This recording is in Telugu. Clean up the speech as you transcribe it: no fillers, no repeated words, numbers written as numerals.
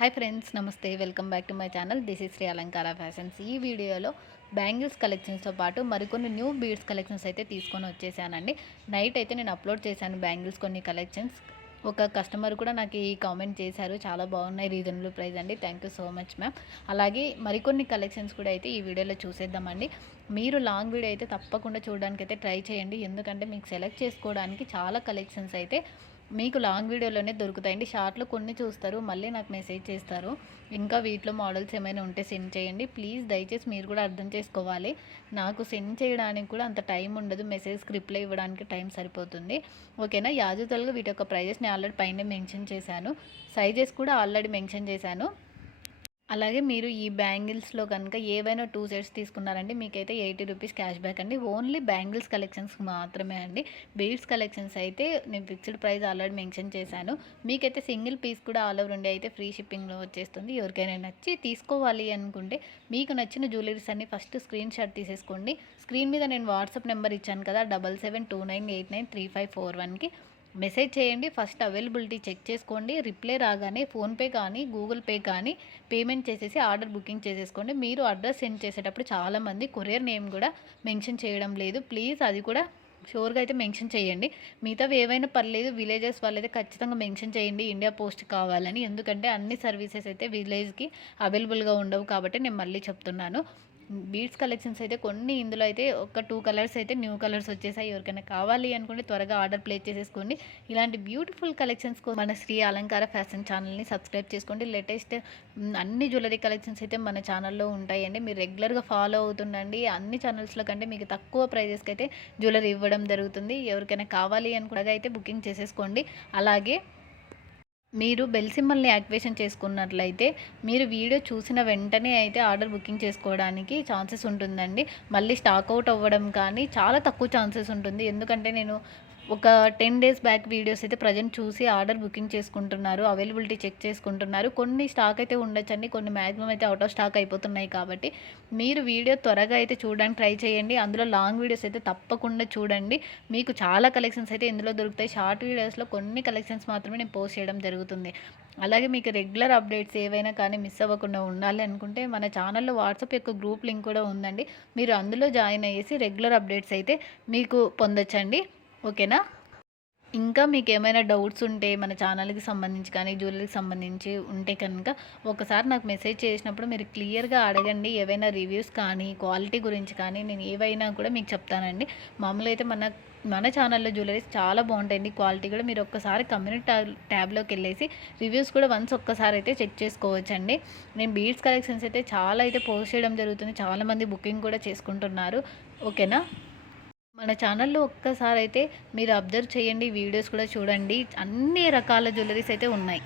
Hi friends, namaste. Welcome back to my channel. This is Shri Alankara fashions. ఈ వీడియోలో బ్యాంగిల్స్ కలెక్షన్స్తో పాటు మరికొన్ని న్యూ బీడ్స్ కలెక్షన్స్ అయితే తీసుకొని వచ్చేసానండి. నైట్ అయితే నేను అప్లోడ్ చేశాను బ్యాంగిల్స్ కొన్ని కలెక్షన్స్. ఒక కస్టమర్ కూడా నాకు ఈ కామెంట్ చేశారు, చాలా బాగున్నాయి, రీజనబుల్ ప్రైస్ అండి, thank you so much ma'am. అలాగే మరికొన్ని కలెక్షన్స్ కూడా అయితే ఈ వీడియోలో చూసేద్దామండి. మీరు లాంగ్ వీడియో అయితే తప్పకుండా చూడడానికి అయితే ట్రై చేయండి, ఎందుకంటే మీకు సెలెక్ట్ చేసుకోవడానికి చాలా కలెక్షన్స్ అయితే మీకు లాంగ్ వీడియోలోనే దొరుకుతాయండి. షార్ట్లో కొన్ని చూస్తారు, మళ్ళీ నాకు మెసేజ్ చేస్తారు. ఇంకా వీటిలో మోడల్స్ ఏమైనా ఉంటే సెండ్ చేయండి ప్లీజ్. దయచేసి మీరు కూడా అర్థం చేసుకోవాలి, నాకు సెండ్ చేయడానికి కూడా అంత టైం ఉండదు, మెసేజ్కి రిప్లై ఇవ్వడానికి టైం సరిపోతుంది. ఓకేనా. యాజుతలుగా వీటి యొక్క ప్రైజెస్ నేను ఆల్రెడీ పైన మెన్షన్ చేశాను, సైజెస్ కూడా ఆల్రెడీ మెన్షన్ చేశాను. అలాగే మీరు ఈ బ్యాంగిల్స్లో కనుక ఏవైనా 2 సెట్స్ తీసుకున్నారంటే మీకైతే 80 రూపీస్ క్యాష్ బ్యాక్ అండి. ఓన్లీ బ్యాంగిల్స్ కలెక్షన్స్ మాత్రమే అండి. బీడ్స్ కలెక్షన్స్ అయితే నేను ఫిక్స్డ్ ప్రైస్ ఆల్రెడీ మెన్షన్ చేశాను. మీకైతే సింగిల్ పీస్ కూడా ఆల్ ఓవర్ ఇండియా అయితే ఫ్రీ షిప్పింగ్లో వచ్చేస్తుంది. ఎవరికైనా నచ్చి తీసుకోవాలి అనుకుంటే మీకు నచ్చిన జ్యువెలరీస్ అన్ని ఫస్ట్ స్క్రీన్ షాట్ తీసేసుకోండి. స్క్రీన్ మీద నేను వాట్సాప్ నెంబర్ ఇచ్చాను కదా, 7729893541కి మెసేజ్ చేయండి. ఫస్ట్ అవైలబిలిటీ చెక్ చేసుకోండి. రిప్లై రాగానే ఫోన్పే కానీ గూగుల్ పే కానీ పేమెంట్ చేసేసి ఆర్డర్ బుకింగ్ చేసేసుకోండి. మీరు అడ్రస్ సెండ్ చేసేటప్పుడు చాలామంది కొరియర్ నేమ్ కూడా మెన్షన్ చేయడం లేదు, ప్లీజ్ అది కూడా షూర్గా అయితే మెన్షన్ చేయండి. మిగతావి ఏవైనా పర్లేదు, విలేజెస్ వాళ్ళైతే ఖచ్చితంగా మెన్షన్ చేయండి ఇండియా పోస్ట్ కావాలని, ఎందుకంటే అన్ని సర్వీసెస్ అయితే విలేజ్కి అవైలబుల్గా ఉండవు కాబట్టి నేను మళ్ళీ చెప్తున్నాను. బీడ్స్ కలెక్షన్స్ అయితే కొన్ని, ఇందులో అయితే ఒక 2 కలర్స్ అయితే న్యూ కలర్స్ వచ్చేసాయి. ఎవరికైనా కావాలి అనుకుంటే త్వరగా ఆర్డర్ ప్లేస్ చేసేసుకోండి. ఇలాంటి బ్యూటిఫుల్ కలెక్షన్స్ మన శ్రీ అలంకార ఫ్యాషన్ ఛానల్ని సబ్స్క్రైబ్ చేసుకోండి. లేటెస్ట్ అన్ని జ్యువెలరీ కలెక్షన్స్ అయితే మన ఛానల్లో ఉంటాయండి, మీరు రెగ్యులర్గా ఫాలో అవుతుండండి. అన్ని ఛానల్స్లో కంటే మీకు తక్కువ ప్రైజెస్కి అయితే జ్యువెలరీ ఇవ్వడం జరుగుతుంది. ఎవరికైనా కావాలి అనుకుంటే అయితే బుకింగ్ చేసేసుకోండి. అలాగే మీరు బెల్ సింబల్ని యాక్టివేషన్ చేసుకున్నట్లయితే మీరు వీడియో చూసిన వెంటనే అయితే ఆర్డర్ బుకింగ్ చేసుకోవడానికి ఛాన్సెస్ ఉంటుందండి. మళ్ళీ స్టాక్ అవుట్ అవ్వడం కానీ చాలా తక్కువ ఛాన్సెస్ ఉంటుంది, ఎందుకంటే నేను ఒక 10 డేస్ బ్యాక్ వీడియోస్ అయితే ప్రజెంట్ చూసి ఆర్డర్ బుకింగ్ చేసుకుంటున్నారు, అవైలబిలిటీ చెక్ చేసుకుంటున్నారు. కొన్ని స్టాక్ అయితే ఉండొచ్చండి, కొన్ని మ్యాక్సిమం అయితే అవుట్ ఆఫ్ స్టాక్ అయిపోతున్నాయి. కాబట్టి మీరు వీడియో త్వరగా అయితే చూడడానికి ట్రై చేయండి. అందులో లాంగ్ వీడియోస్ అయితే తప్పకుండా చూడండి, మీకు చాలా కలెక్షన్స్ అయితే ఇందులో దొరుకుతాయి. షార్ట్ వీడియోస్లో కొన్ని కలెక్షన్స్ మాత్రమే నేను పోస్ట్ చేయడం జరుగుతుంది. అలాగే మీకు రెగ్యులర్ అప్డేట్స్ ఏవైనా కానీ మిస్ అవ్వకుండా ఉండాలి అనుకుంటే మన ఛానల్లో వాట్సాప్ యొక్క గ్రూప్ లింక్ కూడా ఉందండి, మీరు అందులో జాయిన్ అయ్యేసి రెగ్యులర్ అప్డేట్స్ అయితే మీకు పొందొచ్చండి. ఓకేనా. ఇంకా మీకు ఏమైనా డౌట్స్ ఉంటే మన ఛానల్కి సంబంధించి కానీ జ్యువెలరీకి సంబంధించి ఉంటే కనుక ఒకసారి నాకు మెసేజ్ చేసినప్పుడు మీరు క్లియర్గా అడగండి. ఏవైనా రివ్యూస్ కానీ క్వాలిటీ గురించి కానీ నేను ఏవైనా కూడా మీకు చెప్తానండి. మామూలుగా అయితే మన ఛానల్లో జ్యువెలరీస్ చాలా బాగుంటాయండి, క్వాలిటీ కూడా. మీరు ఒక్కసారి కమ్యూనిటీ ట్యాబ్లోకి వెళ్ళేసి రివ్యూస్ కూడా ఒక్కసారి అయితే చెక్ చేసుకోవచ్చండి. నేను బీడ్స్ కలెక్షన్స్ అయితే చాలా అయితే పోస్ట్ చేయడం జరుగుతుంది, చాలామంది బుకింగ్ కూడా చేసుకుంటున్నారు. ఓకేనా. మన ఛానల్లో ఒక్కసారి అయితే మీరు అబ్జర్వ్ చేయండి, వీడియోస్ కూడా చూడండి, అన్ని రకాల జ్యువెలరీస్ అయితే ఉన్నాయి.